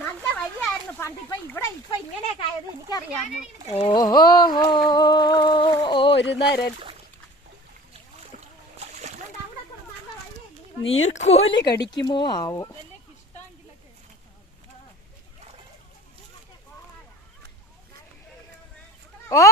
നല്ല വഴിയായിരുന്നു പണ്ടിപ്പോ ഇവിടെ ഇപ്പൊ ഇങ്ങനെയൊക്കെ ആയത് എനിക്കറിയാം. ഓഹോ ഒരു നരൻ നീർക്കോലി കടിക്കുമോ ആവോ. ഓ